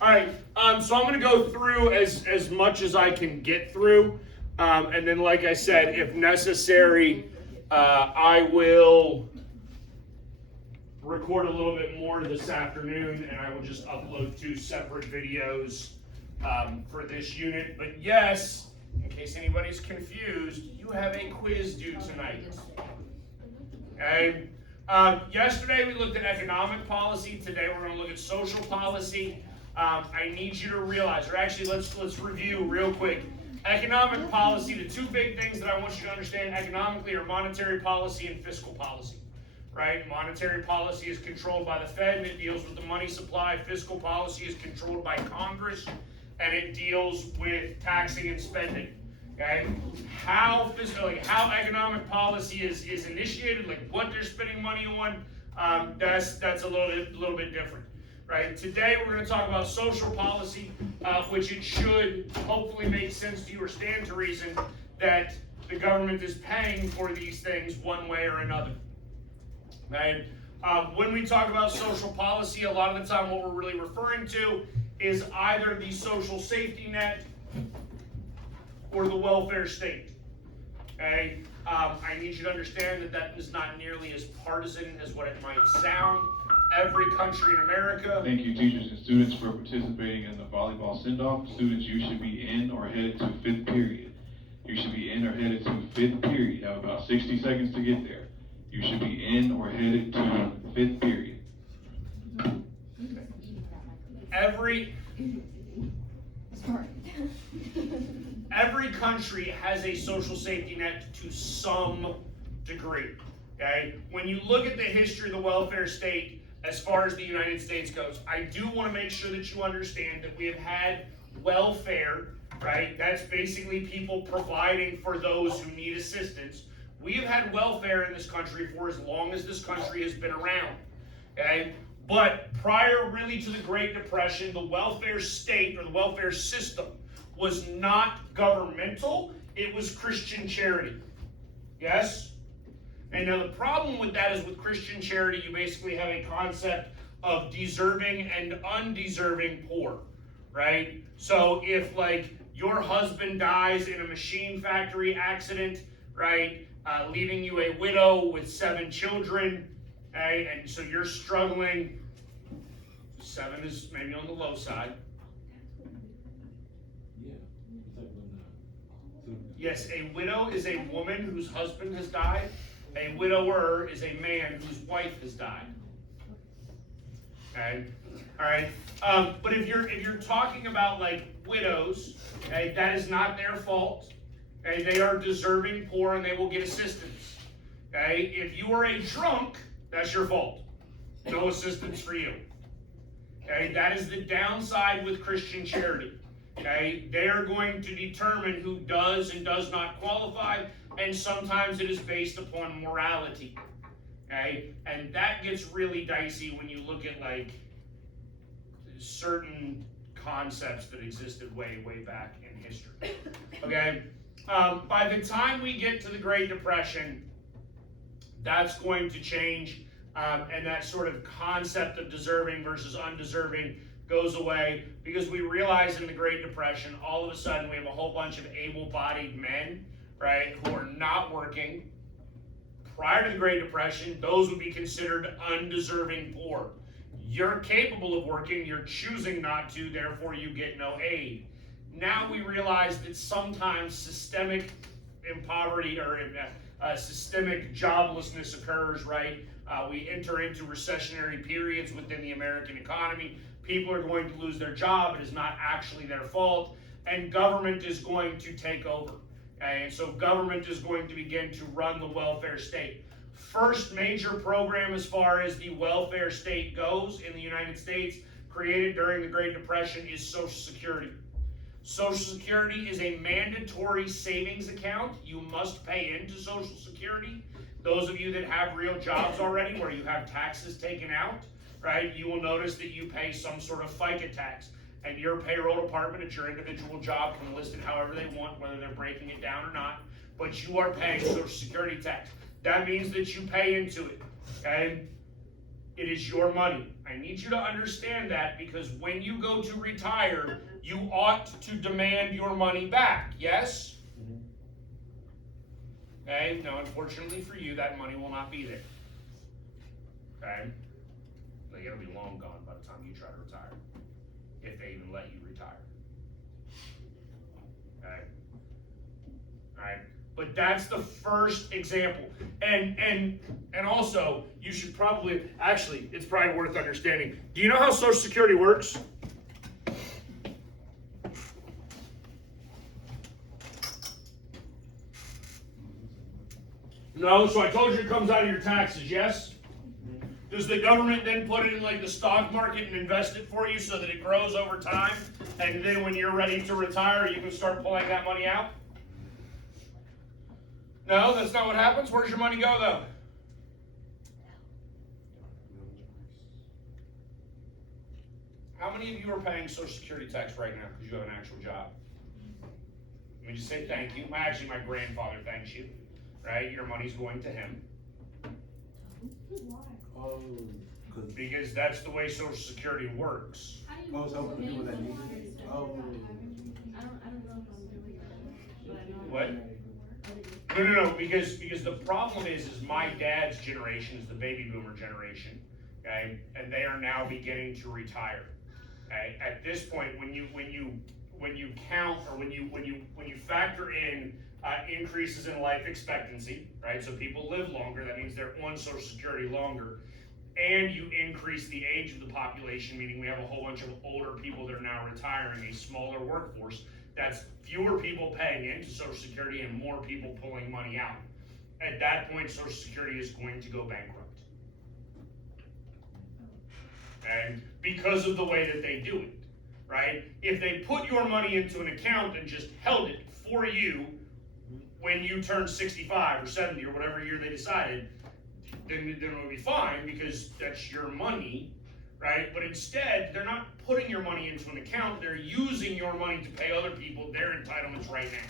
All right, so I'm going to go through as much as I can get through, and then, like I said, if necessary, I will record a little bit more this afternoon, and I will just upload 2 separate videos for this unit. But yes, in case anybody's confused, you have a quiz due tonight. Okay. Yesterday we looked at economic policy. Today we're going to look at social policy. I need you to realize, or actually let's review real quick. Economic policy, the 2 big things that I want you to understand economically are monetary policy and fiscal policy. Right? Monetary policy is controlled by the Fed and it deals with the money supply. Fiscal policy is controlled by Congress and it deals with taxing and spending. Okay? How economic policy is initiated, like what they're spending money on, that's a little bit different. Right? Today we're going to talk about social policy, which it should hopefully make sense to you or stand to reason that the government is paying for these things one way or another. Right? When we talk about social policy, a lot of the time what we're really referring to is either the social safety net or the welfare state. Okay? I need you to understand that is not nearly as partisan as what it might sound. Every country in America. Thank you, teachers and students, for participating in the volleyball send-off. Students, you should be in or headed to 5th period. You should be in or headed to 5th period. You have about 60 seconds to get there. You should be in or headed to 5th period. Every country has a social safety net to some degree. Okay? When you look at the history of the welfare state, as far as the United States goes, I do want to make sure that you understand that we have had welfare, right? That's basically people providing for those who need assistance. We have had welfare in this country for as long as this country has been around, okay? But prior really to the Great Depression, the welfare state or the welfare system was not governmental, it was Christian charity. Yes? And now the problem with that is with Christian charity, you basically have a concept of deserving and undeserving poor, right? So if like your husband dies in a machine factory accident, right, leaving you a widow with 7 children, okay, and so you're struggling, 7 is maybe on the low side. Yes, a widow is a woman whose husband has died. A widower is a man whose wife has died. Okay, all right. But if you're talking about like widows, okay, that is not their fault. Okay, they are deserving poor and they will get assistance. Okay, if you are a drunk, that's your fault. No assistance for you. Okay, that is the downside with Christian charity. Okay, they are going to determine who does and does not qualify, and sometimes it is based upon morality. Okay, and that gets really dicey when you look at like certain concepts that existed way back in history. Okay, by the time we get to the Great Depression, that's going to change, and that sort of concept of deserving versus undeserving goes away, because we realize in the Great Depression, all of a sudden we have a whole bunch of able-bodied men, right, who are not working. Prior to the Great Depression, those would be considered undeserving poor. You're capable of working, you're choosing not to, therefore you get no aid. Now we realize that sometimes systemic poverty or systemic joblessness occurs, right? We enter into recessionary periods within the American economy. People are going to lose their job. It is not actually their fault. And government is going to take over. Okay? And so government is going to begin to run the welfare state. First major program as far as the welfare state goes in the United States, created during the Great Depression, is Social Security. Social Security is a mandatory savings account. You must pay into Social Security. Those of you that have real jobs already where you have taxes taken out, right, you will notice that you pay some sort of FICA tax. And your payroll department at your individual job can list it however they want, whether they're breaking it down or not. But you are paying Social Security tax. That means that you pay into it. Okay? It is your money. I need you to understand that, because when you go to retire, you ought to demand your money back, yes? Okay, now unfortunately for you, that money will not be there. Okay? Like, it'll be long gone by the time you try to retire, if they even let you retire. Okay? Alright? But that's the first example. And also, you should probably, actually, it's probably worth understanding. Do you know how Social Security works? No, so I told you it comes out of your taxes, yes? Does the government then put it in like the stock market and invest it for you so that it grows over time? And then when you're ready to retire, you can start pulling that money out? No, that's not what happens. Where's your money go though? How many of you are paying Social Security tax right now because you have an actual job? Let me just say thank you. Actually, my grandfather thanks you, right? Your money's going to him. Because that's the way Social Security works. Oh, so for the people that need it? Oh. What? No, because the problem is my dad's generation is the baby boomer generation, okay? And they are now beginning to retire. Okay? At this point, when you count, or when you factor in increases in life expectancy, right? So people live longer, that means they're on Social Security longer, and you increase the age of the population, meaning we have a whole bunch of older people that are now retiring, a smaller workforce. That's fewer people paying into Social Security and more people pulling money out. At that point, Social Security is going to go bankrupt. And because of the way that they do it, right? If they put your money into an account and just held it for you when you turn 65 or 70 or whatever year they decided, then it would be fine because that's your money, right? But instead, they're not putting your money into an account, they're using your money to pay other people their entitlements right now.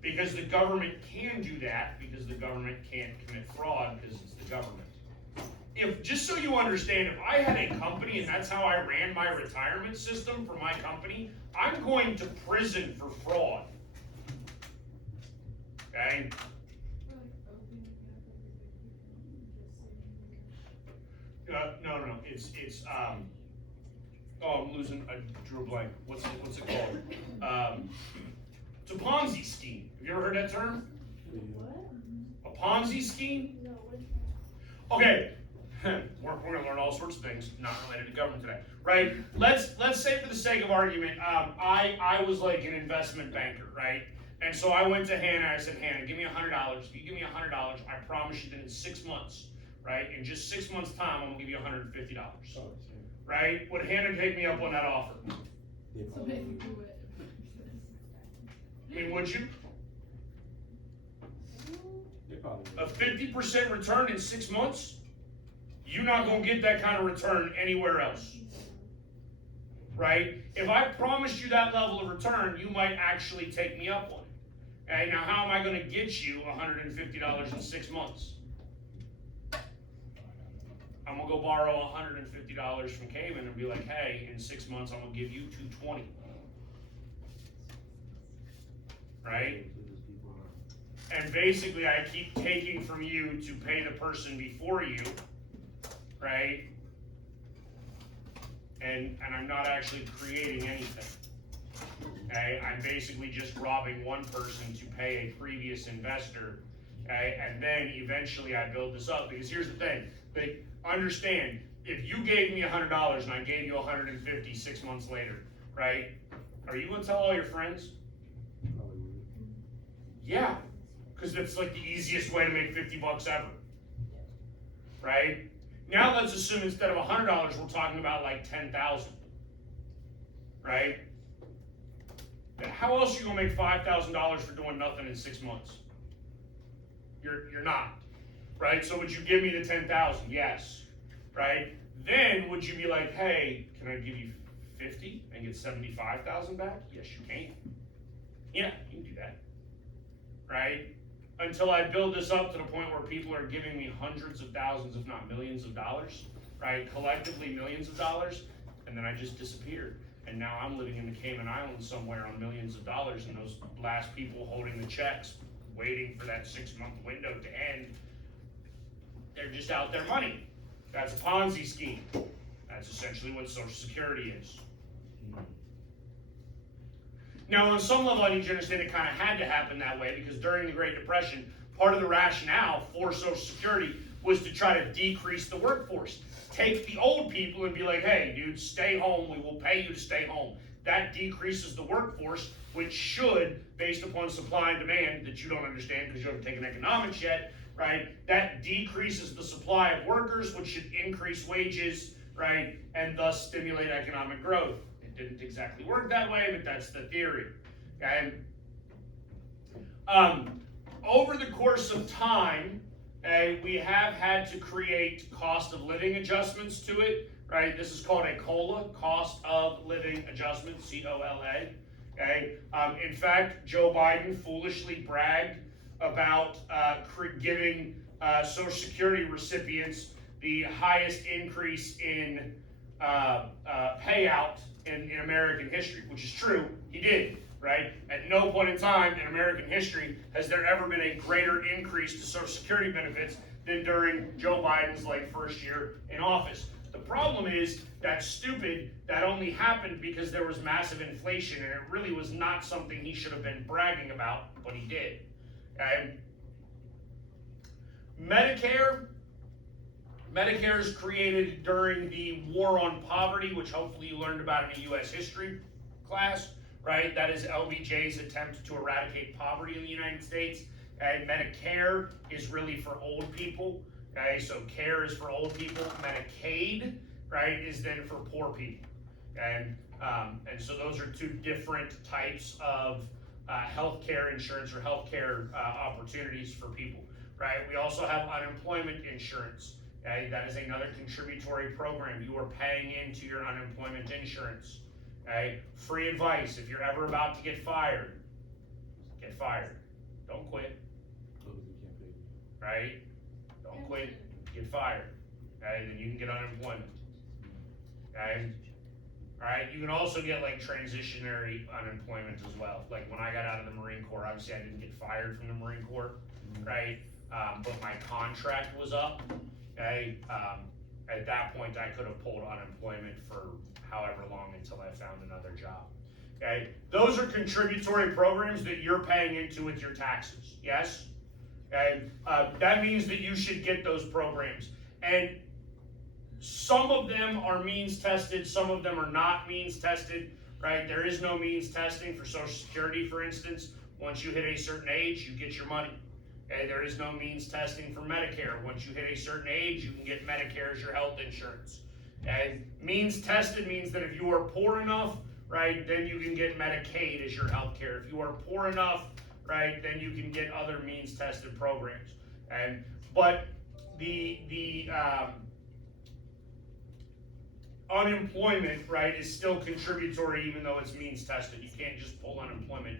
Because the government can do that, because the government can't commit fraud, because it's the government. Just so you understand, if I had a company and that's how I ran my retirement system for my company, I'm going to prison for fraud. Okay? No. I drew a blank. What's it called? It's a Ponzi scheme. Have you ever heard that term? A Ponzi scheme? Okay. We're going to learn all sorts of things not related to government today, right? Let's say for the sake of argument, I was like an investment banker, right? And so I went to Hannah, I said, Hannah, give me $100. If you give me $100, I promise you that in 6 months, right? In just 6 months' time, I'm gonna give you $150. Right? Would Hannah take me up on that offer? I mean, would you? A 50% return in 6 months? You're not gonna get that kind of return anywhere else. Right? If I promised you that level of return, you might actually take me up on it. Okay, now how am I gonna get you $150 in 6 months? I'm gonna go borrow $150 from Cayman and be like, hey, in 6 months I'm gonna give you $220. Right? And basically I keep taking from you to pay the person before you, right? And I'm not actually creating anything. Okay? I'm basically just robbing one person to pay a previous investor. Okay? And then eventually I build this up. Because here's the thing. Understand, if you gave me $100 and I gave you $150 6 months later, right? Are you gonna tell all your friends? Yeah, because that's like the easiest way to make 50 bucks ever. Right? Now let's assume instead of $100, we're talking about like 10,000. Right? Then how else are you gonna make $5,000 for doing nothing in 6 months? You're not. Right? So would you give me the 10,000? Yes. Right? Then would you be like, hey, can I give you 50 and get 75,000 back? Yes, you can. Yeah, you can do that. Right? until I build this up to the point where people are giving me hundreds of thousands, if not millions of dollars, right? Collectively millions of dollars, and then I just disappeared. And now I'm living in the Cayman Islands somewhere on millions of dollars, and those last people holding the checks, waiting for that 6-month window to end, they're just out their money. That's a Ponzi scheme. That's essentially what Social Security is. Now, on some level, I need you to understand it kind of had to happen that way, because during the Great Depression, part of the rationale for Social Security was to try to decrease the workforce. Take the old people and be like, hey, dude, stay home. We will pay you to stay home. That decreases the workforce, which should, based upon supply and demand, that you don't understand because you haven't taken economics yet, right? That decreases the supply of workers, which should increase wages, right? And thus stimulate economic growth. It didn't exactly work that way, but that's the theory, okay? Over the course of time, we have had to create cost of living adjustments to it, right? This is called a COLA, cost of living adjustment, COLA. Okay. In fact, Joe Biden foolishly bragged about giving Social Security recipients the highest increase in payout in American history, which is true. He did. Right? At no point in time in American history has there ever been a greater increase to Social Security benefits than during Joe Biden's first year in office. The problem is that's stupid. That only happened because there was massive inflation, and it really was not something he should have been bragging about, but he did. Okay? Medicare is created during the War on Poverty, which hopefully you learned about in a U.S. history class. Right, that is LBJ's attempt to eradicate poverty in the United States. Okay? Medicare is really for old people. Okay, so care is for old people. Medicaid, right, is then for poor people. And so those are two different types of healthcare insurance or healthcare opportunities for people. Right. We also have unemployment insurance. Okay, that is another contributory program. You are paying into your unemployment insurance. Okay, free advice: if you're ever about to get fired, get fired. Don't quit. Right? Don't quit. Get fired. Okay, then you can get unemployment. Okay. All right. You can also get transitionary unemployment as well. Like when I got out of the Marine Corps, obviously I didn't get fired from the Marine Corps, right? But my contract was up. Okay. At that point, I could have pulled unemployment for however long until I found another job. Okay, those are contributory programs that you're paying into with your taxes. Yes. Okay, that means that you should get those programs, and some of them are means tested, some of them are not means tested. Right? There is no means testing for Social Security, for instance. Once you hit a certain age, you get your money. Okay, there is no means testing for Medicare. Once you hit a certain age, you can get Medicare as your health insurance. Okay, means tested means that if you are poor enough, right, then you can get Medicaid as your health care. If you are poor enough, right, then you can get other means tested programs. But the unemployment, right, is still contributory even though it's means tested. You can't just pull unemployment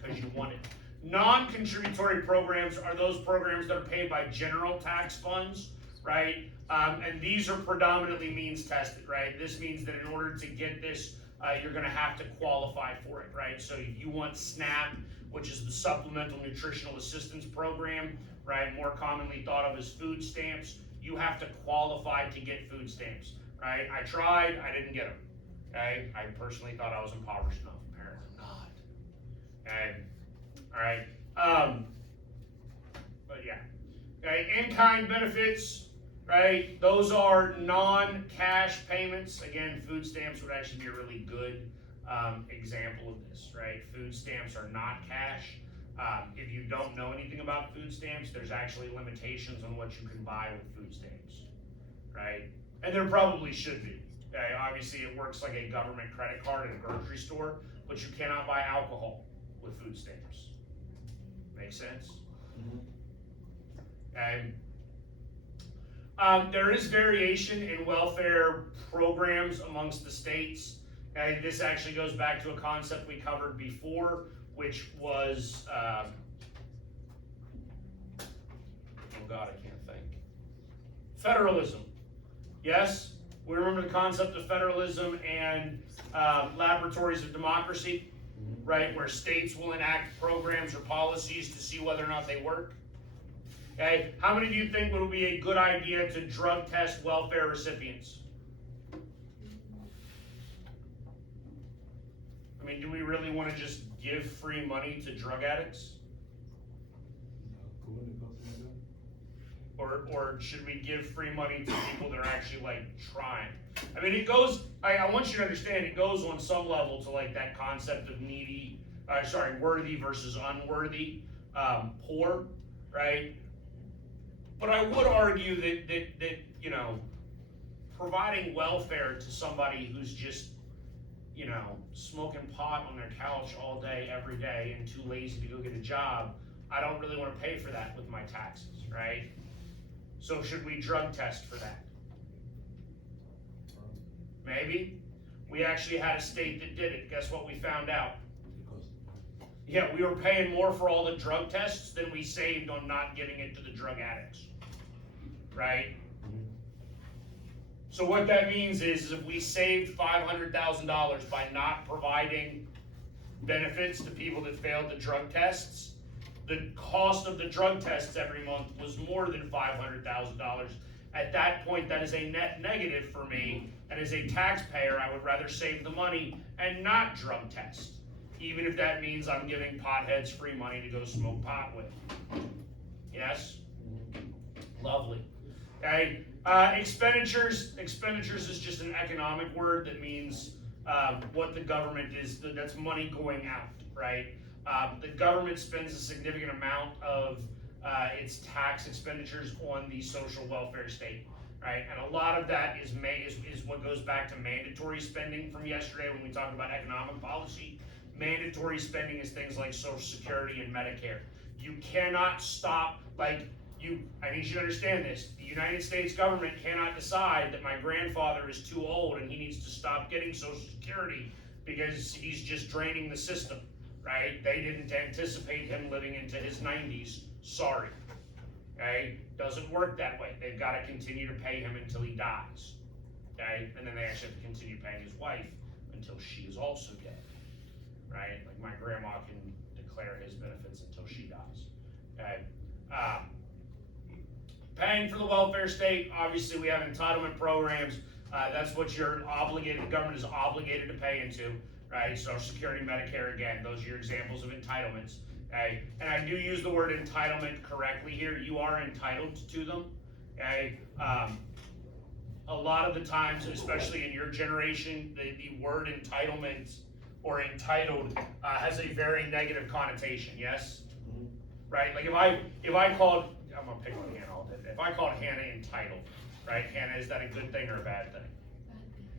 because you want it. Non-contributory programs are those programs that are paid by general tax funds, right? And these are predominantly means tested, right? This means that in order to get this, you're going to have to qualify for it, right? So if you want SNAP, which is the Supplemental Nutritional Assistance Program, right? More commonly thought of as food stamps, you have to qualify to get food stamps, right? I tried, I didn't get them, okay? I personally thought I was impoverished enough, apparently not, okay? All right, but yeah, okay, in-kind benefits, right, those are non-cash payments. Again, food stamps would actually be a really good example of this, right? Food stamps are not cash. If you don't know anything about food stamps, there's actually limitations on what you can buy with food stamps, right? And there probably should be. Okay? Obviously, it works like a government credit card at a grocery store, but you cannot buy alcohol with food stamps. Make sense? Okay. There is variation in welfare programs amongst the states. Okay. This actually goes back to a concept we covered before, which was Oh God, I can't think. Federalism. Yes, we remember the concept of federalism and laboratories of democracy, right? Where states will enact programs or policies to see whether or not they work. Okay, how many of you think it would be a good idea to drug test welfare recipients? I mean, do we really want to just give free money to drug addicts? Or should we give free money to people that are actually like trying? I mean, it goes, I want you to understand, it goes on some level to like that concept of worthy versus unworthy, poor, right? But I would argue that you know, providing welfare to somebody who's just, you know, smoking pot on their couch all day, every day, and too lazy to go get a job, I don't really want to pay for that with my taxes, right? So should we drug test for that? Maybe. We actually had a state that did it. Guess what we found out? Yeah, we were paying more for all the drug tests than we saved on not giving it to the drug addicts, right? So what that means is if we saved $500,000 by not providing benefits to people that failed the drug tests, the cost of the drug tests every month was more than $500,000. At that point, that is a net negative for me, and as a taxpayer, I would rather save the money and not drug test, even if that means I'm giving potheads free money to go smoke pot with. Yes? Lovely. Okay. Expenditures is just an economic word that means what the government is, that's money going out, right? The government spends a significant amount of its tax expenditures on the social welfare state, right? And a lot of that is what goes back to mandatory spending from yesterday when we talked about economic policy. Mandatory spending is things like Social Security and Medicare. You cannot stop, I need you to understand this. The United States government cannot decide that my grandfather is too old and he needs to stop getting Social Security because he's just draining the system, right? They didn't anticipate him living into his 90s. Sorry, okay? Doesn't work that way. They've got to continue to pay him until he dies, okay? And then they actually have to continue paying his wife until she is also dead, right? Like my grandma can declare his benefits until she dies, okay? Paying for the welfare state, obviously we have entitlement programs. That's what you're obligated, the government is obligated to pay into, right? Social Security, Medicare, again, those are your examples of entitlements, okay? And I do use the word entitlement correctly here. You are entitled to them, okay? A lot of the times, especially in your generation, the word entitlement or entitled has a very negative connotation, yes? Right? Like if I called, I'm gonna pick on Hannah all day. If I called Hannah entitled, right? Hannah, is that a good thing or a bad thing?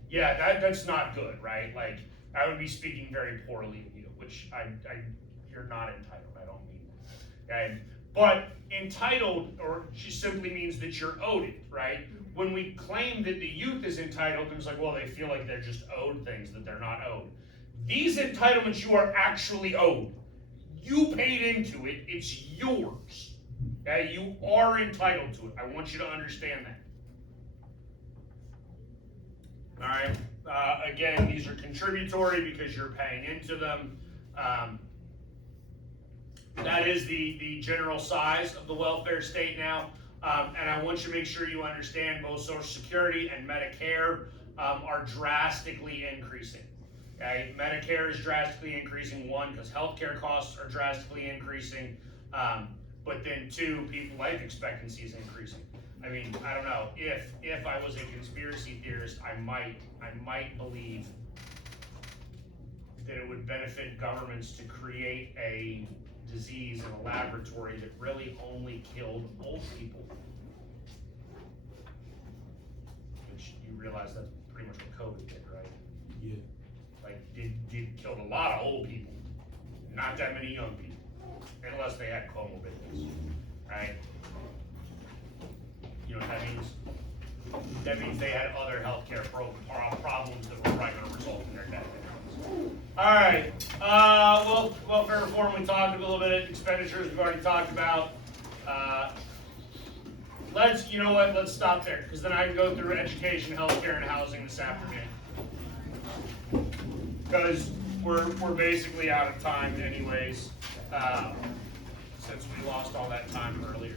Yeah, that's not good, right? Like I would be speaking very poorly of you, which you're not entitled. I don't mean that. Okay? But entitled or just simply means that you're owed it, right? When we claim that the youth is entitled, it's like, well, they feel like they're just owed things that they're not owed. These entitlements you are actually owed. You paid into it, it's yours. Okay, you are entitled to it. I want you to understand that. All right. Again, these are contributory because you're paying into them. That is the general size of the welfare state now. And I want you to make sure you understand both Social Security and Medicare are drastically increasing. Okay? Medicare is drastically increasing, one, because healthcare costs are drastically increasing. But then two, people life expectancy is increasing. I mean, I don't know, if I was a conspiracy theorist, I might believe that it would benefit governments to create a disease in a laboratory that really only killed old people. Which you realize that's pretty much what COVID did, right? Yeah. Like, did killed a lot of old people, not that many young people, unless they had comorbidities, right? You know what that means? That means they had other healthcare problems that were probably going to result in their death. All right. Welfare reform. We talked a little bit. Expenditures we've already talked about. you know what, let's stop there, because then I can go through education, healthcare, and housing this afternoon. Because we're basically out of time anyways, since we lost all that time earlier.